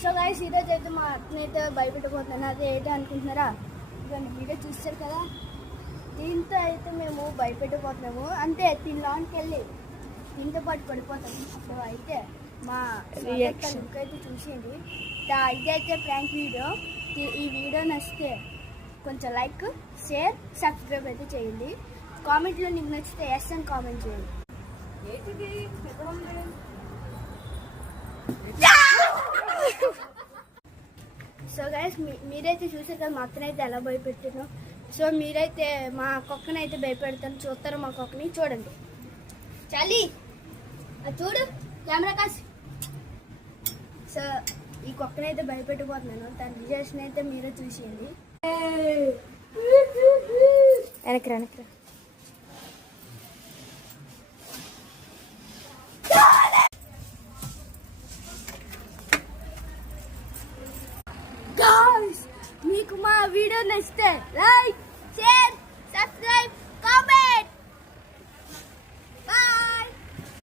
So guys ఈరోజు అయితే మా అత్తనైతే భయపెట్టబోతున్నాను. అదే ఏంటి అనుకుంటున్నారా? ఇవన్నీ వీడియో చూస్తారు కదా, దీంతో అయితే మేము భయపెట్టబోతున్నాము. అంటే దీనిలోనికి వెళ్ళి దీంతో పాటు పడిపోతాము. అప్పుడు అయితే మా లుక్ అయితే చూసేయండి. ఇదైతే ప్రాంక్ వీడియో. ఈ వీడియో నచ్చితే కొంచెం లైక్, షేర్, సబ్స్క్రైబ్ అయితే చేయండి. కామెంట్లో నీకు నచ్చితే ఎస్ అని కామెంట్ చేయండి. సో గైస్ మీరైతే చూసారు కదా మా అత్తనైతే ఎలా భయపెట్టాను. సో మీరైతే మా కుక్కనైతే భయపెడతాను. చూస్తారు మా కుక్కని, చూడండి. చలి అది చూడు కెమెరా కాసి. సో ఈ కుక్కనైతే భయపెట్టిపోతున్నాను. తన రిజల్ట్స్ని అయితే మీరే చూసేయండి. వెనక్కి వెనక్కి మీకు మా వీడియో నచ్చితే లైక్